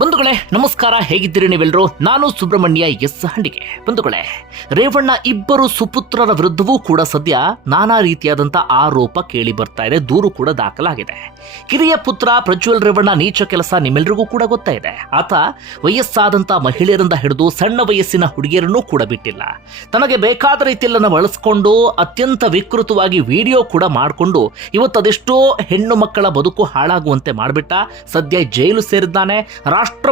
ಬಂಧುಗಳೇ, ನಮಸ್ಕಾರ. ಹೇಗಿದ್ದೀರಿ ನೀವೆಲ್ಲರೂ ನಾನು ಸುಬ್ರಹ್ಮಣ್ಯ ಎಸ್ ಹಂಡಿಗೆ. ಬಂಧುಗಳೇ, ರೇವಣ್ಣ ಇಬ್ಬರು ಸುಪುತ್ರರ ವಿರುದ್ಧವೂ ಕೂಡ ಸದ್ಯ ನಾನಾ ರೀತಿಯಾದಂತಹ ಆರೋಪ ಕೇಳಿ ಬರ್ತಾ ಇದೆ. ದೂರು ಕೂಡ ದಾಖಲಾಗಿದೆ. ಕಿರಿಯ ಪುತ್ರ ಪ್ರಜ್ವಲ್ ರೇವಣ್ಣ ನೀಚ ಕೆಲಸ ನಿಮ್ಮೆಲ್ಲರಿಗೂ ಕೂಡ ಗೊತ್ತಾ ಇದೆ. ಆತ ವಯಸ್ಸಾದಂತಹ ಮಹಿಳೆಯರಿಂದ ಹಿಡಿದು ಸಣ್ಣ ವಯಸ್ಸಿನ ಹುಡುಗಿಯರನ್ನೂ ಕೂಡ ಬಿಟ್ಟಿಲ್ಲ. ತನಗೆ ಬೇಕಾದ ರೀತಿಯಲ್ಲನ್ನು ಬಳಸಿಕೊಂಡು ಅತ್ಯಂತ ವಿಕೃತವಾಗಿ ವಿಡಿಯೋ ಕೂಡ ಮಾಡಿಕೊಂಡು ಇವತ್ತು ಅದೆಷ್ಟೋ ಹೆಣ್ಣು ಮಕ್ಕಳ ಬದುಕು ಹಾಳಾಗುವಂತೆ ಮಾಡಿಬಿಟ್ಟ. ಸದ್ಯ ಜೈಲು ಸೇರಿದ್ದಾನೆ.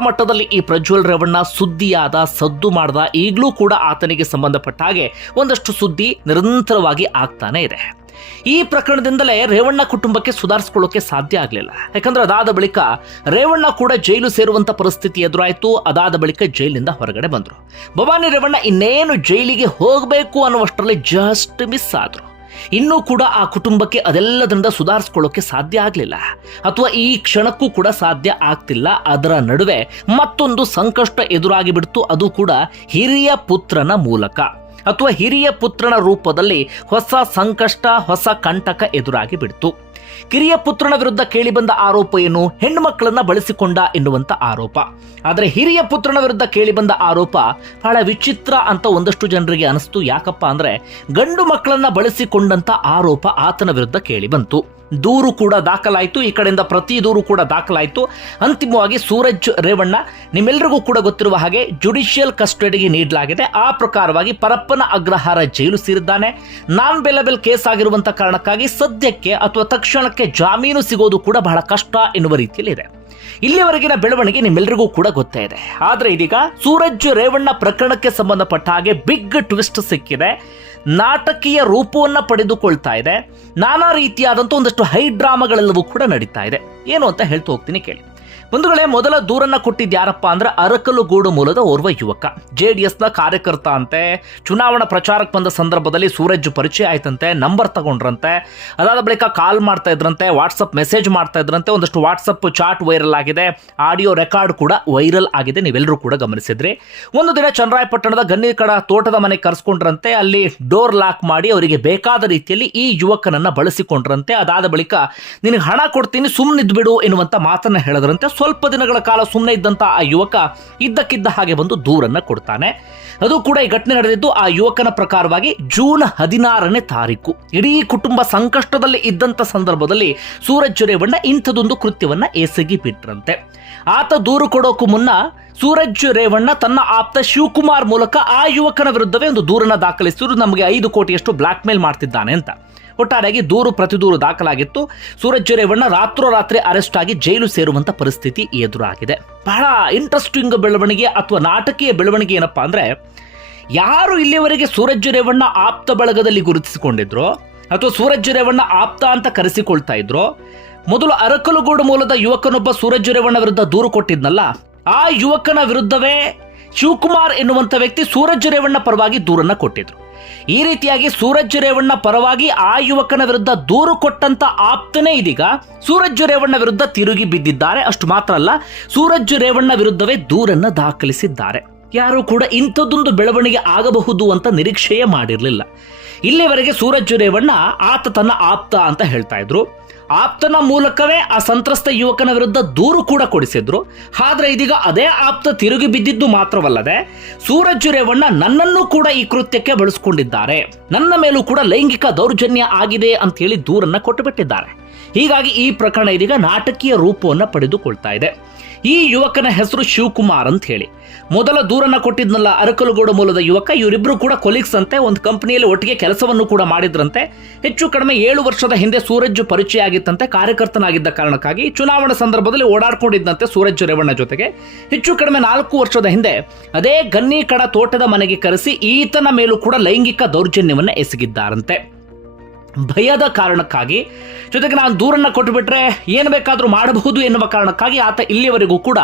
ಮಟ್ಟದಲ್ಲಿ ಈ ಪ್ರಜ್ವಲ್ ರೇವಣ್ಣ ಸುದ್ದಿಯಾದ, ಸದ್ದು ಮಾಡ್ದ, ಈಗಲೂ ಕೂಡ ಆತನಿಗೆ ಸಂಬಂಧಪಟ್ಟ ಹಾಗೆ ಒಂದಷ್ಟು ಸುದ್ದಿ ನಿರಂತರವಾಗಿ ಆಗ್ತಾನೆ ಇದೆ. ಈ ಪ್ರಕರಣದಿಂದಲೇ ರೇವಣ್ಣ ಕುಟುಂಬಕ್ಕೆ ಸುಧಾರಿಸ್ಕೊಳ್ಳೋಕೆ ಸಾಧ್ಯ ಆಗಲಿಲ್ಲ. ಯಾಕಂದ್ರೆ ಅದಾದ ಬಳಿಕ ರೇವಣ್ಣ ಕೂಡ ಜೈಲು ಸೇರುವಂತ ಪರಿಸ್ಥಿತಿ ಎದುರಾಯಿತು, ಅದಾದ ಬಳಿಕ ಜೈಲಿನಿಂದ ಹೊರಗಡೆ ಬಂದರು. ಭವಾನಿ ರೇವಣ್ಣ ಇನ್ನೇನು ಜೈಲಿಗೆ ಹೋಗಬೇಕು ಅನ್ನುವಷ್ಟರಲ್ಲಿ ಜಸ್ಟ್ ಮಿಸ್ ಆದ್ರು. ಇನ್ನೂ ಕೂಡ ಆ ಕುಟುಂಬಕ್ಕೆ ಅದೆಲ್ಲದರಿಂದ ಸುಧಾರಿಸ್ಕೊಳ್ಳೋಕೆ ಸಾಧ್ಯ ಆಗಲಿಲ್ಲ. ಅಥವಾ ಈ ಕ್ಷಣಕ್ಕೂ ಕೂಡ ಸಾಧ್ಯ ಆಗ್ತಿಲ್ಲ. ಅದರ ನಡುವೆ ಮತ್ತೊಂದು ಸಂಕಷ್ಟ ಎದುರಾಗಿ ಬಿಡ್ತು. ಅದು ಕೂಡ ಹಿರಿಯ ಪುತ್ರನ ಮೂಲಕ. ಅಥವಾ ಹಿರಿಯ ಪುತ್ರನ ರೂಪದಲ್ಲಿ ಹೊಸ ಸಂಕಷ್ಟ, ಹೊಸ ಕಂಟಕ ಎದುರಾಗಿ ಬಿಡ್ತು. ಕಿರಿಯ ಪುತ್ರನ ವಿರುದ್ಧ ಕೇಳಿಬಂದ ಆರೋಪ ಏನು ಹೆಣ್ಣು ಬಳಸಿಕೊಂಡ ಎನ್ನುವಂತ ಆರೋಪ. ಆದರೆ ಹಿರಿಯ ಪುತ್ರನ ವಿರುದ್ಧ ಕೇಳಿಬಂದ ಆರೋಪ ಬಹಳ ವಿಚಿತ್ರ ಅಂತ ಒಂದಷ್ಟು ಜನರಿಗೆ ಅನಿಸ್ತು. ಯಾಕಪ್ಪ ಅಂದ್ರೆ ಗಂಡು ಮಕ್ಕಳನ್ನ ಬಳಸಿಕೊಂಡಂತ ಆರೋಪ ಆತನ ವಿರುದ್ಧ ಕೇಳಿ ಬಂತು ದೂರು ಕೂಡ ದಾಖಲಾಯಿತು, ಈ ಕಡೆಯಿಂದ ಪ್ರತಿ ದೂರು ಕೂಡ ದಾಖಲಾಯಿತು. ಅಂತಿಮವಾಗಿ ಸೂರಜ್ ರೇವಣ್ಣ ನಿಮ್ಮೆಲ್ಲರಿಗೂ ಕೂಡ ಗೊತ್ತಿರುವ ಹಾಗೆ ಜುಡಿಷಿಯಲ್ ಕಸ್ಟಡಿಗೆ ನೀಡಲಾಗಿದೆ. ಆ ಪ್ರಕಾರವಾಗಿ ಪರಪ್ಪನ ಅಗ್ರಹಾರ ಜೈಲು ಸೇರಿದ್ದಾನೆ. ನಾನ್ ಬೆಲಬೆಲ್ ಕೇಸ್ ಆಗಿರುವಂತಹ ಕಾರಣಕ್ಕಾಗಿ ಸದ್ಯಕ್ಕೆ ಅಥವಾ ತಕ್ಷಣಕ್ಕೆ ಜಾಮೀನು ಸಿಗೋದು ಕೂಡ ಬಹಳ ಕಷ್ಟ ಎನ್ನುವ ರೀತಿಯಲ್ಲಿ ಇದೆ ಇಲ್ಲಿವರೆಗಿನ ಬೆಳವಣಿಗೆ ನಿಮ್ಮೆಲ್ಲರಿಗೂ ಕೂಡ ಗೊತ್ತೇ ಇದೆ. ಆದ್ರೆ ಇದೀಗ ಸೂರಜ್ ರೇವಣ್ಣ ಪ್ರಕರಣಕ್ಕೆ ಸಂಬಂಧಪಟ್ಟ ಹಾಗೆ ಬಿಗ್ ಟ್ವಿಸ್ಟ್ ಸಿಕ್ಕಿದೆ. ನಾಟಕೀಯ ರೂಪವನ್ನ ಪಡೆದುಕೊಳ್ತಾ ಇದೆ. ನಾನಾ ರೀತಿಯಾದಂಥ ಒಂದಷ್ಟು ಹೈ ಡ್ರಾಮಾಗಳೆಲ್ಲವೂ ಕೂಡ ನಡೀತಾ ಇದೆ. ಏನು ಅಂತ ಹೇಳ್ತಾ ಹೋಗ್ತೀನಿ ಕೇಳಿ. ಬಂಧುಗಳೇ, ಮೊದಲ ದೂರನ್ನ ಕೊಟ್ಟಿದ್ದು ಯಾರಪ್ಪ ಅಂದ್ರೆ ಅರಕಲುಗೂಡು ಮೂಲದ ಓರ್ವ ಯುವಕ. ಜೆ ಡಿ ಎಸ್ನ ಕಾರ್ಯಕರ್ತ ಅಂತೆ ಚುನಾವಣಾ ಪ್ರಚಾರಕ್ಕೆ ಬಂದ ಸಂದರ್ಭದಲ್ಲಿ ಸೂರಜ್ ಪರಿಚಯ ಆಯ್ತಂತೆ, ನಂಬರ್ ತಗೊಂಡ್ರಂತೆ, ಅದಾದ ಬಳಿಕ ಕಾಲ್ ಮಾಡ್ತಾ ಇದ್ರಂತೆ, ವಾಟ್ಸಪ್ ಮೆಸೇಜ್ ಮಾಡ್ತಾ ಇದ್ರಂತೆ, ಒಂದಷ್ಟು ವಾಟ್ಸಪ್ ಚಾಟ್ ವೈರಲ್ ಆಗಿದೆ, ಆಡಿಯೋ ರೆಕಾರ್ಡ್ ಕೂಡ ವೈರಲ್ ಆಗಿದೆ ನೀವೆಲ್ಲರೂ ಕೂಡ ಗಮನಿಸಿದ್ರಿ. ಒಂದು ದಿನ ಚನ್ನರಾಯಪಟ್ಟಣದ ಗನ್ನಿಕಡ ತೋಟದ ಮನೆ ಕರೆಸ್ಕೊಂಡ್ರಂತೆ, ಅಲ್ಲಿ ಡೋರ್ ಲಾಕ್ ಮಾಡಿ ಅವರಿಗೆ ಬೇಕಾದ ರೀತಿಯಲ್ಲಿ ಈ ಯುವಕನನ್ನ ಬಳಸಿಕೊಂಡ್ರಂತೆ, ಅದಾದ ಬಳಿಕ, ನಿನಗೆ ಹಣ ಕೊಡ್ತೀನಿ ಸುಮ್ಮನಿದ್ಬಿಡು ಎನ್ನುವಂತ ಮಾತನ್ನ ಹೇಳಿದ್ರಂತೆ ಸ್ವಲ್ಪ ದಿನಗಳ ಕಾಲ ಸುಮ್ಮನೆ ಇದ್ದಂಥ ಆ ಯುವಕ ಇದ್ದಕ್ಕಿದ್ದ ಹಾಗೆ ಬಂದು ದೂರನ್ನು ಕೊಡ್ತಾನೆ. ಅದು ಕೂಡ ಈ ಘಟನೆ ನಡೆದಿದ್ದು ಆ ಯುವಕನ ಪ್ರಕಾರವಾಗಿ ಜೂನ್ ಹದಿನಾರನೇ ತಾರೀಕು. ಇಡೀ ಕುಟುಂಬ ಸಂಕಷ್ಟದಲ್ಲಿ ಇದ್ದಂಥ ಸಂದರ್ಭದಲ್ಲಿ ಸೂರಜ್ ಜೊರೇವಣ್ಣ ಇಂಥದೊಂದು ಕೃತ್ಯವನ್ನು ಎಸಗಿ ಬಿಟ್ರಂತೆ ಆತ ದೂರು ಕೊಡೋಕು ಮುನ್ನ ಸೂರಜ್ ರೇವಣ್ಣ ತನ್ನ ಆಪ್ತ ಶಿವಕುಮಾರ್ ಮೂಲಕ ಆ ಯುವಕನ ವಿರುದ್ಧವೇ ಒಂದು ದೂರನ್ನು ದಾಖಲಿಸಿದ್ರು. ನಮಗೆ ಐದು ಕೋಟಿಯಷ್ಟು ಬ್ಲಾಕ್ ಮೇಲ್ ಮಾಡ್ತಿದ್ದಾನೆ ಅಂತ. ಒಟ್ಟಾರೆಯಾಗಿ ದೂರು ಪ್ರತಿದೂರು ದಾಖಲಾಗಿತ್ತು. ಸೂರಜ್ ರೇವಣ್ಣ ರಾತ್ರೋರಾತ್ರಿ ಅರೆಸ್ಟ್ ಆಗಿ ಜೈಲು ಸೇರುವಂತ ಪರಿಸ್ಥಿತಿ ಎದುರಾಗಿದೆ. ಬಹಳ ಇಂಟ್ರೆಸ್ಟಿಂಗ್ ಬೆಳವಣಿಗೆ ಅಥವಾ ನಾಟಕೀಯ ಬೆಳವಣಿಗೆ ಏನಪ್ಪಾ ಅಂದ್ರೆ, ಯಾರು ಇಲ್ಲಿಯವರೆಗೆ ಸೂರಜ್ ರೇವಣ್ಣ ಆಪ್ತ ಬಳಗದಲ್ಲಿ ಗುರುತಿಸಿಕೊಂಡಿದ್ರು ಅಥವಾ ಸೂರಜ್ ರೇವಣ್ಣ ಆಪ್ತ ಅಂತ ಕರೆಸಿಕೊಳ್ತಾ ಇದ್ರು, ಮೊದಲು ಅರಕಲುಗೋಡು ಮೂಲದ ಯುವಕನೊಬ್ಬ ಸೂರಜ್ ರೇವಣ್ಣ ವಿರುದ್ಧ ದೂರು ಕೊಟ್ಟಿದ್ನಲ್ಲ ಆ ಯುವಕನ ವಿರುದ್ಧವೇ ಶಿವಕುಮಾರ್ ಎನ್ನುವಂಥ ವ್ಯಕ್ತಿ ಸೂರಜ್ ರೇವಣ್ಣ ಪರವಾಗಿ ದೂರನ್ನು ಕೊಟ್ಟಿದ್ರು. ಈ ರೀತಿಯಾಗಿ ಸೂರಜ್ ರೇವಣ್ಣ ಪರವಾಗಿ ಆ ಯುವಕನ ವಿರುದ್ಧ ದೂರು ಕೊಟ್ಟಂತ ಆಪ್ತನೇ ಇದೀಗ ಸೂರಜ್ ರೇವಣ್ಣ ವಿರುದ್ಧ ತಿರುಗಿ ಬಿದ್ದಿದ್ದಾರೆ. ಅಷ್ಟು ಮಾತ್ರ ಅಲ್ಲ, ಸೂರಜ್ ರೇವಣ್ಣ ವಿರುದ್ಧವೇ ದೂರನ್ನ ದಾಖಲಿಸಿದ್ದಾರೆ. ಯಾರು ಕೂಡ ಇಂಥದ್ದೊಂದು ಬೆಳವಣಿಗೆ ಆಗಬಹುದು ಅಂತ ನಿರೀಕ್ಷೆಯೇ ಮಾಡಿರಲಿಲ್ಲ. ಇಲ್ಲಿವರೆಗೆ ಸೂರಜ್ ರೇವಣ್ಣ ಆತ ತನ್ನ ಆಪ್ತ ಅಂತ ಹೇಳ್ತಾ ಇದ್ರು. ಆಪ್ತನ ಮೂಲಕವೇ ಆ ಸಂತ್ರಸ್ತ ಯುವಕನ ವಿರುದ್ಧ ದೂರು ಕೂಡ ಕೊಡಿಸಿದ್ರು. ಆದ್ರೆ ಇದೀಗ ಅದೇ ಆಪ್ತ ತಿರುಗಿ ಬಿದ್ದಿದ್ದು ಮಾತ್ರವಲ್ಲದೆ ಸೂರಜ್ ರೇವಣ್ಣ ನನ್ನನ್ನು ಕೂಡ ಈ ಕೃತ್ಯಕ್ಕೆ ಬಳಸಿಕೊಂಡಿದ್ದಾರೆ. ನನ್ನ ಮೇಲೂ ಕೂಡ ಲೈಂಗಿಕ ದೌರ್ಜನ್ಯ ಆಗಿದೆ ಅಂತ ಹೇಳಿ ದೂರನ್ನ ಕೊಟ್ಟು ಬಿಟ್ಟಿದ್ದಾರೆ ಹೀಗಾಗಿ ಈ ಪ್ರಕರಣ ಇದೀಗ ನಾಟಕೀಯ ರೂಪವನ್ನು ಪಡೆದುಕೊಳ್ತಾ ಇದೆ. ಈ ಯುವಕನ ಹೆಸರು ಶಿವಕುಮಾರ್ ಅಂತ ಹೇಳಿ. ಮೊದಲ ದೂರನ್ನ ಕೊಟ್ಟಿದ್ನಲ್ಲ ಅರಕಲಗೋಡು ಮೂಲದ ಯುವಕ, ಇವರಿಬ್ರು ಕೂಡ ಕೊಲೀಗ್ಸ್ ಅಂತೆ ಒಂದು ಕಂಪನಿಯಲ್ಲಿ ಒಟ್ಟಿಗೆ ಕೆಲಸವನ್ನು ಕೂಡ ಮಾಡಿದ್ರಂತೆ. ಹೆಚ್ಚು ಕಡಿಮೆ ಏಳು ವರ್ಷದ ಹಿಂದೆ ಸೂರಜ್ ಪರಿಚಯ ಆಗಿತ್ತಂತೆ ಕಾರ್ಯಕರ್ತನಾಗಿದ್ದ ಕಾರಣಕ್ಕಾಗಿ ಚುನಾವಣಾ ಸಂದರ್ಭದಲ್ಲಿ ಓಡಾಡ್ಕೊಂಡಿದ್ದಂತೆ ಸೂರಜ್ ರೇವಣ್ಣ ಜೊತೆಗೆ. ಹೆಚ್ಚು ಕಡಿಮೆ ನಾಲ್ಕು ವರ್ಷದ ಹಿಂದೆ, ಅದೇ ಗನ್ನಿಕಡ ತೋಟದ ಮನೆಗೆ ಕರೆಸಿ ಈತನ ಮೇಲೂ ಕೂಡ ಲೈಂಗಿಕ ದೌರ್ಜನ್ಯವನ್ನು ಎಸಗಿದ್ದಾರಂತೆ. ಭಯದ ಕಾರಣಕ್ಕಾಗಿ. ಜೊತೆಗೆ ನಾನು ದೂರನ್ನು ಕೊಟ್ಟುಬಿಟ್ರೆ ಏನು ಬೇಕಾದರೂ ಮಾಡಬಹುದು ಎನ್ನುವ ಕಾರಣಕ್ಕಾಗಿ ಆತ ಇಲ್ಲಿಯವರೆಗೂ ಕೂಡ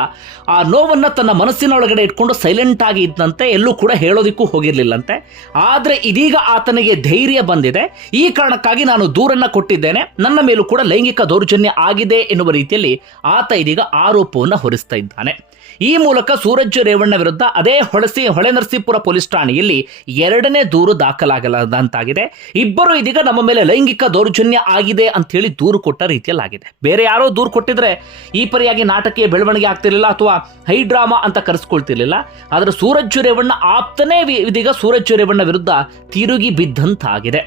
ಆ ನೋವನ್ನು ತನ್ನ ಮನಸ್ಸಿನೊಳಗಡೆ ಇಟ್ಕೊಂಡು ಸೈಲೆಂಟ್ ಆಗಿ ಇದ್ದಂತೆ ಎಲ್ಲೂ ಕೂಡ ಹೇಳೋದಿಕ್ಕೂ ಹೋಗಿರಲಿಲ್ಲಂತೆ. ಆದರೆ ಇದೀಗ ಆತನಿಗೆ ಧೈರ್ಯ ಬಂದಿದೆ. ಈ ಕಾರಣಕ್ಕಾಗಿ ನಾನು ದೂರನ್ನು ಕೊಟ್ಟಿದ್ದೇನೆ. ನನ್ನ ಮೇಲೂ ಕೂಡ ಲೈಂಗಿಕ ದೌರ್ಜನ್ಯ ಆಗಿದೆ ಎನ್ನುವ ರೀತಿಯಲ್ಲಿ ಆತ ಇದೀಗ ಆರೋಪವನ್ನು ಹೊರಿಸ್ತಾ ಇದ್ದಾನೆ. ಈ ಮೂಲಕ ಸೂರಜ್ ರೇವಣ್ಣ ವಿರುದ್ಧ ಅದೇ ಹೊಳಸಿ ಹೊಳೆನರಸೀಪುರ ಪೊಲೀಸ್ ಠಾಣೆಯಲ್ಲಿ ಎರಡನೇ ದೂರು ದಾಖಲಾಗಲಾದಂತಾಗಿದೆ. ಇಬ್ಬರು ಇದೀಗ ನಮ್ಮ ಮೇಲೆ ಲೈಂಗಿಕ ದೌರ್ಜನ್ಯ ಆಗಿದೆ ಅಂತ ಹೇಳಿ ದೂರು ಕೊಟ್ಟ ರೀತಿಯಲ್ಲಾಗಿದೆ. ಬೇರೆ ಯಾರೋ ದೂರು ಕೊಟ್ಟಿದ್ರೆ ಈ ಪರಿಯಾಗಿ ನಾಟಕೀಯ ಬೆಳವಣಿಗೆ ಆಗ್ತಿರಲಿಲ್ಲ ಅಥವಾ ಹೈ ಡ್ರಾಮಾ ಅಂತ ಕರೆಸ್ಕೊಳ್ತಿರ್ಲಿಲ್ಲ. ಆದರೆ ಸೂರಜ್ ರೇವಣ್ಣ ಆಪ್ತನೇ ಇದೀಗ ಸೂರಜ್ ರೇವಣ್ಣ ವಿರುದ್ಧ ತಿರುಗಿ ಬಿದ್ದಂತಾಗಿದೆ.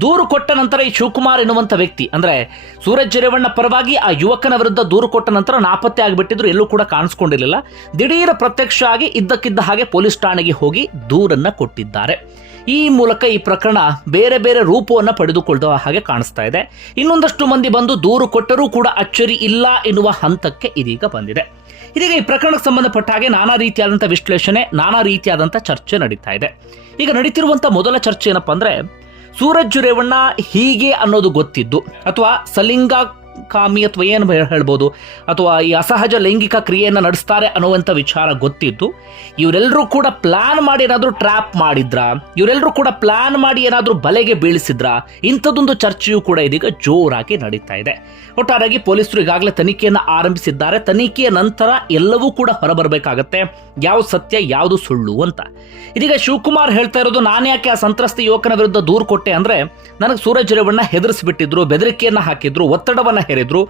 ದೂರು ಕೊಟ್ಟ ನಂತರ ಈ ಶಿವಕುಮಾರ್ ಎನ್ನುವಂಥ ವ್ಯಕ್ತಿ, ಅಂದ್ರೆ ಸೂರಜ್ ಜರೇವಣ್ಣ ಪರವಾಗಿ ಆ ಯುವಕನ ವಿರುದ್ಧ ದೂರು ಕೊಟ್ಟ ನಂತರ ನಾಪತ್ತೆ ಆಗಿಬಿಟ್ಟಿದ್ರು, ಎಲ್ಲೂ ಕೂಡ ಕಾಣಿಸ್ಕೊಂಡಿರಲಿಲ್ಲ. ದಿಢೀರ ಪ್ರತ್ಯಕ್ಷ ಆಗಿ ಇದ್ದಕ್ಕಿದ್ದ ಹಾಗೆ ಪೊಲೀಸ್ ಠಾಣೆಗೆ ಹೋಗಿ ದೂರನ್ನ ಕೊಟ್ಟಿದ್ದಾರೆ. ಈ ಮೂಲಕ ಈ ಪ್ರಕರಣ ಬೇರೆ ಬೇರೆ ರೂಪವನ್ನು ಪಡೆದುಕೊಳ್ಳುವ ಹಾಗೆ ಕಾಣಿಸ್ತಾ ಇದೆ. ಇನ್ನೊಂದಷ್ಟು ಮಂದಿ ಬಂದು ದೂರು ಕೊಟ್ಟರೂ ಕೂಡ ಅಚ್ಚರಿ ಇಲ್ಲ ಎನ್ನುವ ಹಂತಕ್ಕೆ ಇದೀಗ ಬಂದಿದೆ. ಇದೀಗ ಈ ಪ್ರಕರಣಕ್ಕೆ ಸಂಬಂಧಪಟ್ಟ ಹಾಗೆ ನಾನಾ ರೀತಿಯಾದಂಥ ವಿಶ್ಲೇಷಣೆ, ನಾನಾ ರೀತಿಯಾದಂಥ ಚರ್ಚೆ ನಡೀತಾ ಇದೆ. ಈಗ ನಡೀತಿರುವಂಥ ಮೊದಲ ಚರ್ಚೆ ಏನಪ್ಪ ಅಂದ್ರೆ ಸೂರಜ್ ರೇವಣ್ಣ ಹೀಗೆ ಅನ್ನೋದು ಗೊತ್ತಿದ್ದು ಅಥವಾ ಸಲಿಂಗ ಕಾಮಿ ಅಥವಾ ಏನು ಹೇಳ್ಬೋದು? ಅಥವಾ ಈ ಅಸಹಜ ಲೈಂಗಿಕ ಕ್ರಿಯೆಯನ್ನು ನಡೆಸ್ತಾರೆ ಅನ್ನುವಂಥ ವಿಚಾರ ಗೊತ್ತಿತ್ತು ಇವರೆಲ್ಲರೂ ಕೂಡ ಪ್ಲಾನ್ ಮಾಡಿ ಏನಾದರೂ ಟ್ರ್ಯಾಪ್ ಮಾಡಿದ್ರ? ಇವರೆಲ್ಲರೂ ಕೂಡ ಪ್ಲಾನ್ ಮಾಡಿ ಏನಾದರೂ ಬಲೆಗೆ ಬೀಳಿಸಿದ್ರ? ಇಂಥದ್ದೊಂದು ಚರ್ಚೆಯೂ ಕೂಡ ಇದೀಗ ಜೋರಾಗಿ ನಡೀತಾ ಇದೆ. ಒಟ್ಟಾರಾಗಿ ಪೊಲೀಸರು ಈಗಾಗಲೇ ತನಿಖೆಯನ್ನು ಆರಂಭಿಸಿದ್ದಾರೆ. ತನಿಖೆಯ ನಂತರ ಎಲ್ಲವೂ ಕೂಡ ಹೊರಬರಬೇಕಾಗತ್ತೆ. ಯಾವ ಸತ್ಯ, ಯಾವುದು ಸುಳ್ಳು ಅಂತ. ಇದೀಗ ಶಿವಕುಮಾರ್ ಹೇಳ್ತಾ ಇರೋದು, ನಾನು ಯಾಕೆ ಆ ಸಂತ್ರಸ್ತ ಯುವಕನ ವಿರುದ್ಧ ದೂರು ಕೊಟ್ಟೆ ಅಂದರೆ, ನನಗೆ ಸೂರಜ್ ರೇವಣ್ಣ ಹೆದರಿಸಿಬಿಟ್ಟಿದ್ರು, ಬೆದರಿಕೆಯನ್ನು ಹಾಕಿದ್ರು, ಒತ್ತಡವನ್ನ ಹೇರಿದ್ರು.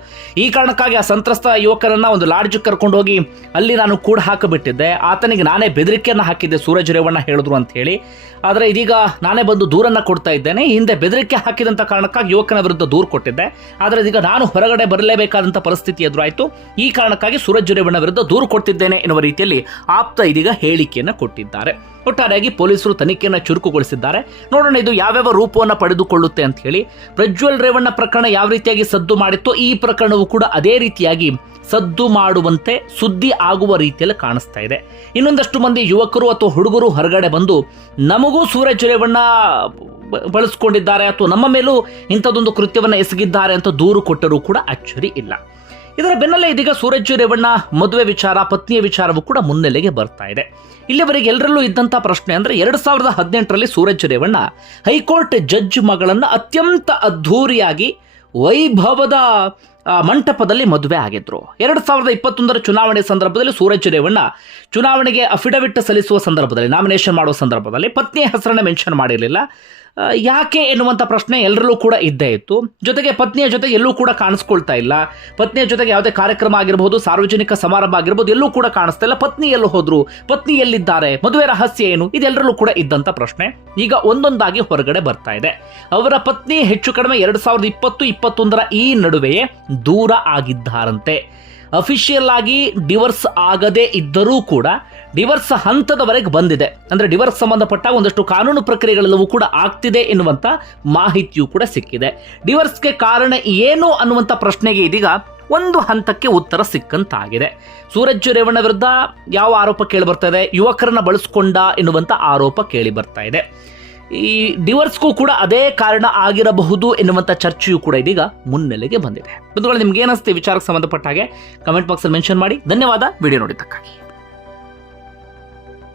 ಈ ಕಾರಣಕ್ಕಾಗಿ ಆ ಸಂತ್ರಸ್ತ ಯುವಕರನ್ನ ಒಂದು ಲಾಡ್ಜ್ ಕರ್ಕೊಂಡು ಹೋಗಿ ಅಲ್ಲಿ ನಾನು ಕೂಡ ಹಾಕಿಬಿಟ್ಟಿದ್ದೆ. ಆತನಿಗೆ ನಾನೇ ಬೆದರಿಕೆಯನ್ನು ಹಾಕಿದ್ದೆ, ಸೂರಜ್ ರೇವಣ್ಣ ಹೇಳಿದ್ರು ಅಂತ ಹೇಳಿ. ಆದರೆ ಇದೀಗ ನಾನೇ ಬಂದು ದೂರನ್ನ ಕೊಡ್ತಾ ಇದ್ದೇನೆ. ಹಿಂದೆ ಬೆದರಿಕೆ ಹಾಕಿದಂತ ಕಾರಣಕ್ಕಾಗಿ ಯುವಕನ ವಿರುದ್ಧ ದೂರು ಕೊಟ್ಟಿದ್ದೆ. ಆದರೆ ಇದೀಗ ನಾನು ಹೊರಗಡೆ ಬರಲೇಬೇಕಾದಂತ ಪರಿಸ್ಥಿತಿ ಎದುರಾಯಿತು. ಈ ಕಾರಣಕ್ಕಾಗಿ ಸೂರಜ್ ರೇವಣ್ಣ ವಿರುದ್ಧ ದೂರು ಕೊಡ್ತಿದ್ದೇನೆ ಎನ್ನುವ ರೀತಿಯಲ್ಲಿ ಆಪ್ತ ಇದೀಗ ಹೇಳಿಕೆಯನ್ನು ಕೊಟ್ಟಿದ್ದಾರೆ. ಒಟ್ಟಾರೆಯಾಗಿ ಪೊಲೀಸರು ತನಿಖೆಯನ್ನು ಚುರುಕುಗೊಳಿಸಿದ್ದಾರೆ. ನೋಡೋಣ ಇದು ಯಾವ್ಯಾವ ರೂಪವನ್ನು ಪಡೆದುಕೊಳ್ಳುತ್ತೆ ಅಂತ ಹೇಳಿ. ಪ್ರಜ್ವಲ್ ರೇವಣ್ಣ ಪ್ರಕರಣ ಯಾವ ರೀತಿಯಾಗಿ ಸದ್ದು ಮಾಡಿತ್ತೋ ಈ ಪ್ರಕರಣವು ಕೂಡ ಅದೇ ರೀತಿಯಾಗಿ ಸದ್ದು ಮಾಡುವಂತೆ ಸುದ್ದಿ ಆಗುವ ರೀತಿಯಲ್ಲಿ ಕಾಣಿಸ್ತಾ ಇದೆ. ಇನ್ನೊಂದಷ್ಟು ಮಂದಿ ಯುವಕರು ಅಥವಾ ಹುಡುಗರು ಹೊರಗಡೆ ಬಂದು ನಮಗೂ ಸೂರಜ್ ರೇವಣ್ಣ ಬಳಸ್ಕೊಂಡಿದ್ದಾರೆ ಅಥವಾ ನಮ್ಮ ಮೇಲೂ ಇಂಥದ್ದೊಂದು ಕೃತ್ಯವನ್ನು ಎಸಗಿದ್ದಾರೆ ಅಂತ ದೂರು ಕೊಟ್ಟರೂ ಕೂಡ ಅಚ್ಚರಿ ಇಲ್ಲ. ಇದರ ಬೆನ್ನಲ್ಲೇ ಇದೀಗ ಸೂರಜ್ ರೇವಣ್ಣ ಮದುವೆ ವಿಚಾರ, ಪತ್ನಿಯ ವಿಚಾರವೂ ಕೂಡ ಮುನ್ನೆಲೆಗೆ ಬರ್ತಾ ಇದೆ. ಇಲ್ಲಿವರೆಗೆ ಎಲ್ಲರಲ್ಲೂ ಇದ್ದಂಥ ಪ್ರಶ್ನೆ ಅಂದರೆ ಎರಡು ಸಾವಿರದ ಹದಿನೆಂಟರಲ್ಲಿ ಸೂರಜ್ ರೇವಣ್ಣ ಹೈಕೋರ್ಟ್ ಜಡ್ಜ್ ಮಗಳನ್ನು ಅತ್ಯಂತ ಅದ್ಧೂರಿಯಾಗಿ ವೈಭವದ ಮಂಟಪದಲ್ಲಿ ಮದುವೆ ಆಗಿದ್ರು. ಎರಡು ಸಾವಿರದ ಇಪ್ಪತ್ತೊಂದರ ಚುನಾವಣೆ ಸಂದರ್ಭದಲ್ಲಿ ಸೂರಜ್ ರೇವಣ್ಣ ಚುನಾವಣೆಗೆ ಅಫಿಡವಿಟ್ ಸಲ್ಲಿಸುವ ಸಂದರ್ಭದಲ್ಲಿ ನಾಮಿನೇಷನ್ ಮಾಡುವ ಸಂದರ್ಭದಲ್ಲಿ ಪತ್ನಿಯ ಹೆಸರನ್ನು ಮೆನ್ಷನ್ ಮಾಡಿರಲಿಲ್ಲ. ಯಾಕೆ ಎನ್ನುವಂಥ ಪ್ರಶ್ನೆ ಎಲ್ಲರಲ್ಲೂ ಕೂಡ ಇದ್ದೇ ಇತ್ತು. ಜೊತೆಗೆ ಪತ್ನಿಯ ಜೊತೆ ಎಲ್ಲೂ ಕೂಡ ಕಾಣಿಸ್ಕೊಳ್ತಾ ಇಲ್ಲ. ಪತ್ನಿಯ ಜೊತೆಗೆ ಯಾವುದೇ ಕಾರ್ಯಕ್ರಮ ಆಗಿರಬಹುದು ಸಾರ್ವಜನಿಕ ಸಮಾರಂಭ ಆಗಿರ್ಬೋದು, ಎಲ್ಲೂ ಕೂಡ ಕಾಣಿಸ್ತಾ ಇಲ್ಲ. ಪತ್ನಿ ಎಲ್ಲೂ ಹೋದ್ರು, ಪತ್ನಿ ಎಲ್ಲಿದ್ದಾರೆ, ಮದುವೆ ರಹಸ್ಯ ಏನು, ಇದೆಲ್ಲರಲ್ಲೂ ಕೂಡ ಇದ್ದಂಥ ಪ್ರಶ್ನೆ. ಈಗ ಒಂದೊಂದಾಗಿ ಹೊರಗಡೆ ಬರ್ತಾ ಇದೆ. ಅವರ ಪತ್ನಿ ಹೆಚ್ಚು ಕಡಿಮೆ ಎರಡು ಸಾವಿರದ ಇಪ್ಪತ್ತು, ಇಪ್ಪತ್ತೊಂದರ ಈ ನಡುವೆಯೇ ದೂರ ಆಗಿದ್ದಾರಂತೆ. ಅಫಿಷಿಯಲ್ ಆಗಿ ಡಿವರ್ಸ್ ಆಗದೇ ಇದ್ದರೂ ಕೂಡ ಡಿವರ್ಸ್ ಹಂತದವರೆಗೆ ಬಂದಿದೆ. ಅಂದರೆ ಡಿವರ್ಸ್ ಸಂಬಂಧಪಟ್ಟ ಒಂದಷ್ಟು ಕಾನೂನು ಪ್ರಕ್ರಿಯೆಗಳೆಲ್ಲವೂ ಕೂಡ ಆಗ್ತಿದೆ ಎನ್ನುವಂಥ ಮಾಹಿತಿಯೂ ಕೂಡ ಸಿಕ್ಕಿದೆ. ಡಿವರ್ಸ್ಗೆ ಕಾರಣ ಏನು ಅನ್ನುವಂಥ ಪ್ರಶ್ನೆಗೆ ಇದೀಗ ಒಂದು ಹಂತಕ್ಕೆ ಉತ್ತರ ಸಿಕ್ಕಂತಾಗಿದೆ. ಸೂರಜ್ ರೇವಣ್ಣ ವಿರುದ್ಧ ಯಾವ ಆರೋಪ ಕೇಳಿ ಬರ್ತಾ ಇದೆ ಯುವಕರನ್ನ ಬಳಸ್ಕೊಂಡ ಎನ್ನುವಂಥ ಆರೋಪ ಕೇಳಿ ಬರ್ತಾ ಇದೆ. ಈ ಡಿವರ್ಸ್ಗೂ ಕೂಡ ಅದೇ ಕಾರಣ ಆಗಿರಬಹುದು ಎನ್ನುವಂಥ ಚರ್ಚೆಯೂ ಕೂಡ ಇದೀಗ ಮುನ್ನೆಲೆಗೆ ಬಂದಿದೆ. ಬಂಧುಗಳು, ನಿಮ್ಗೆ ಏನಿಸ್ತೀವಿ ವಿಚಾರಕ್ಕೆ ಸಂಬಂಧಪಟ್ಟ ಹಾಗೆ ಕಮೆಂಟ್ ಬಾಕ್ಸಲ್ಲಿ ಮೆನ್ಷನ್ ಮಾಡಿ. ಧನ್ಯವಾದ. ವಿಡಿಯೋ ನೋಡಿದ್ದಕ್ಕಾಗಿ.